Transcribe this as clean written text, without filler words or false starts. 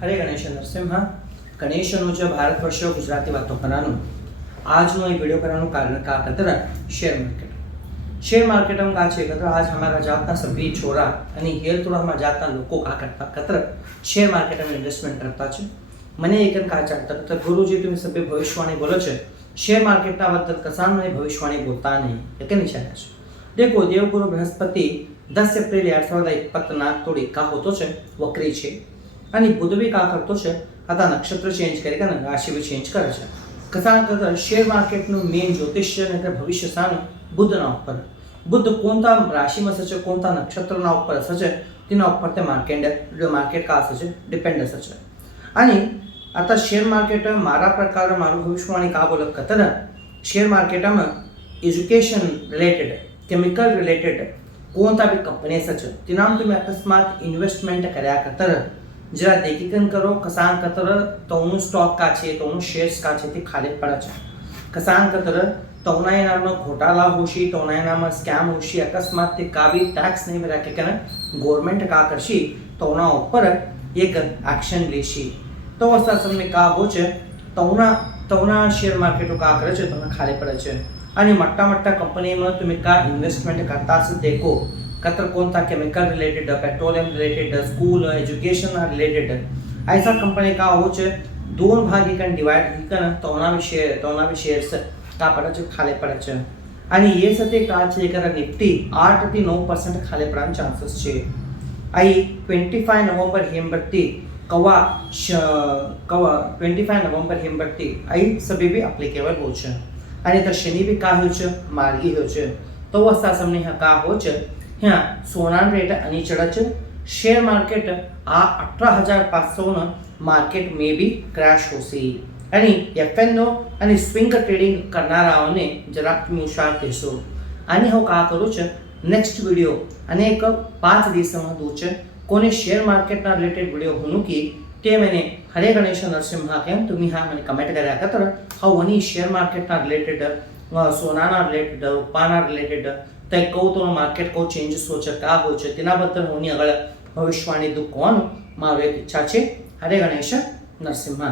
હરે ગણેશ નરસિંહ ગણેશનું જે ભારત વર્ષો ગુજરાતી વાતો કરવાનું આજનો ये वीडियो कराने कारण का कतरा शेयर मार्केट में का છે કતરા आज हमारा जातना सभी छोरा અને હેલ થોડા हमारा जातना લોકો का करता कतरा शेयर मार्केट में इन्वेस्टमेंट करता છે મને એક का चाहता तो गुरुजी तुम्ही सभ्य भविष्यवाणी बोलो छे शेयर मार्केट ना बद्दल कसान મને भविष्यवाणी बोलता नहीं કે નિશાળા છે देखो देवगुरु बृहस्पति 10 एप्रिल 2021 ના તોડી का होतो છે વક્રી છે અને બુધ भी का करतो છે आता नक्षत्र चेंज करेगा ना राशि भी चेंज करे છે कसान करता शेयर मार्केट નું મેન જ્યોતિષ્ય અને ભવિષ્ય સામે બુધના ઉપર બુધ કોणता રાશિમાં છે કોणता નક્ષત્રના ઉપર છે તેના ઉપર તે માર્કેટ का છે ડિપેન્ડ છે आणि आता शेअर मार्केट मारा प्रकार मारू भविष्यवाणी का बोलत कतर शेअर मार्केटમાં एज्युकेशन रिलेटेड केमिकल रिलेटेड कोणता भी कंपनी सच तिनाम तुम्ही अकस्मात इन्वेस्टमेंट કર્યા कतर जरा देखीकन करो कसान कतर तोनु स्टॉक का छे तोनु शेयर्स का छे ते खाली पड़ा छे कसान कतर तोना नामનો घोटाला होशी तोना नाम स्कैम होशी अकस्मात ते का भी टैक्स नहीं भरा के कने गवर्नमेंट का करशी तोना ऊपर एक एक्शन लेशी तो असा समय का हो छे तोना शेयर मार्केट का करे छे तोना खाली पड़े छे आणि मोटा कंपनी में तुम्ही का इन्वेस्टमेंट करता से देखो कतर कोणता chemical related petroleum related school education related ऐसा कंपनी का हो छे दोन भाग इकन डिवाइड इकन तोना भी शेयर्स का पड़े छे खाली पड़े छे आणि ये सते का छे कर निफ्टी 8 થી 9% खाली पड़ान चांसेस छे आई 25 नवंबर हेमबत्ती कवा 25 नवंबर हेमबत्ती आई सभी भी एप्लीकेबल हो छे आणि तर शनी भी का हो छे मार्गी हो छे तो असा समने का हो छे ह्या सोना रेट आणि चढच शेअर मार्केट आ 18500 न मार्केट में भी क्रैश होसी आणि एफएनओ आणि स्विंग ट्रेडिंग करणाराओने जरा तुम्ही हुशार देसो आणि हो का करू छे नेक्स्ट व्हिडिओ आणि एक 5 दिवसाમાં દઉં છે કોને शेअर मार्केट ना रिलेटेड व्हिडिओ होणू की ते मैंने हरे गणेश नरसिंह केम तुम्ही हा मैंने कमेंट કર્યા કતર हाउ वनी शेअर मार्केट ना रिलेटेड सोना ना रिलेटेड रूपा ना रिलेटेड ते कहूँ तो मार्केट को चेंजेस हो क्या हो तेना बद्दल होनी अगळ भविष्यवाणी दु कोण मारो एक इच्छा छे हरे गणेश नरसिंह।